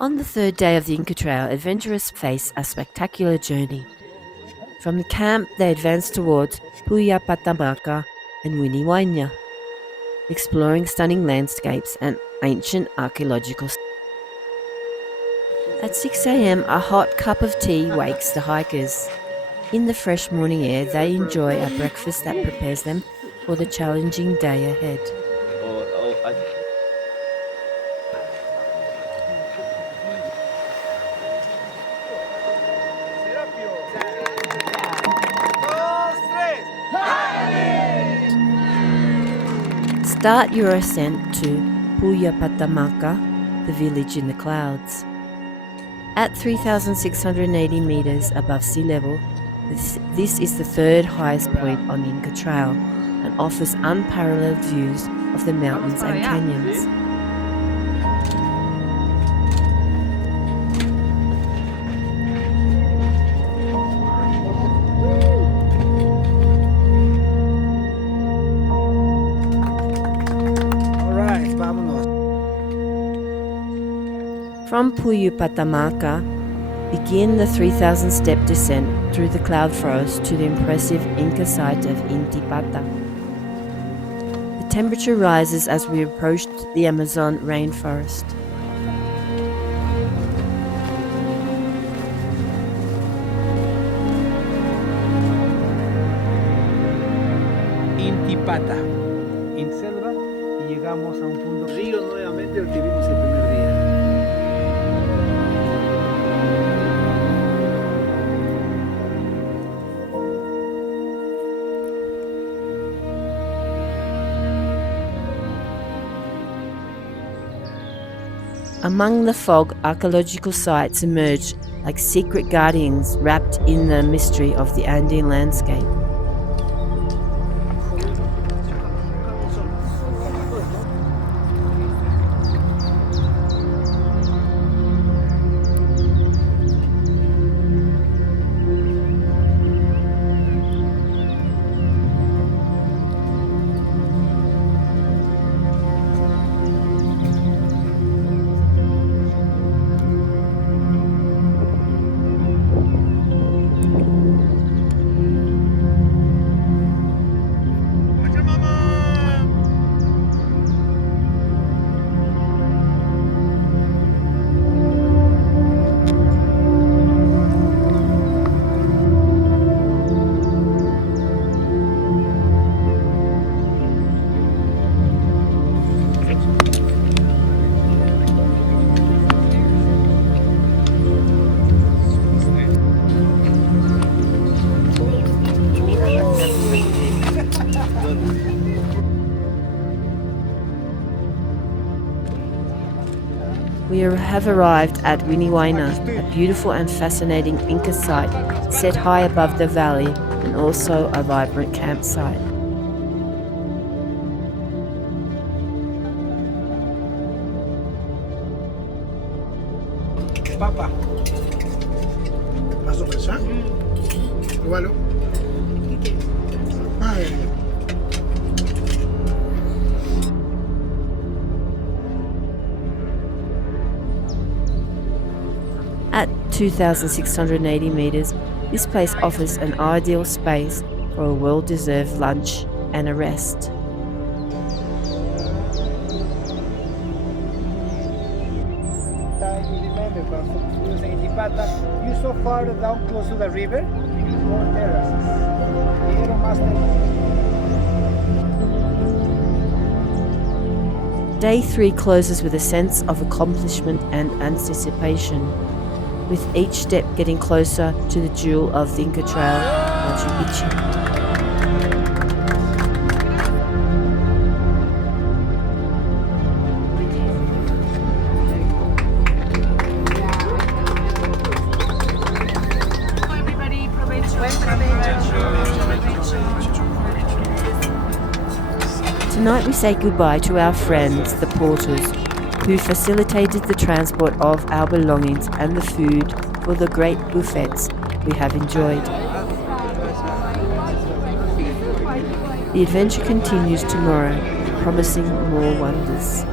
On the third day of the Inca Trail, adventurers face a spectacular journey. From the camp, they advance towards Phuyupatamarca and Wiñay Wayna, exploring stunning landscapes and ancient archaeological sites. At 6 a.m, a hot cup of tea wakes the hikers. In the fresh morning air, they enjoy a breakfast that prepares them for the challenging day ahead. Start your ascent to Phuyupatamarca, the village in the clouds. At 3,680 meters above sea level, this is the third highest point on the Inca Trail and offers unparalleled views of the mountains and canyons. From Phuyupatamarca, begin the 3,000 step descent through the cloud forest to the impressive Inca site of Intipata. The temperature rises as we approach the Amazon rainforest. Intipata, en selva, y llegamos a un punto río nuevamente el que vimos el primer día. Among the fog, archaeological sites emerge like secret guardians wrapped in the mystery of the Andean landscape. We have arrived at Wiñay Wayna, a beautiful and fascinating Inca site set high above the valley and also a vibrant campsite. Papa. ¿Más sorpresa? Igual. Ay. At 2,680 meters, this place offers an ideal space for a well-deserved lunch and a rest. Remember, from Intipata, you so far down close to the river, more terraces. Day 3 closes with a sense of accomplishment and anticipation, with each step getting closer to the jewel of the Inca Trail, Machu Picchu. Tonight we say goodbye to our friends, the porters, who facilitated the transport of our belongings and the food for the great buffets we have enjoyed. The adventure continues tomorrow, promising more wonders.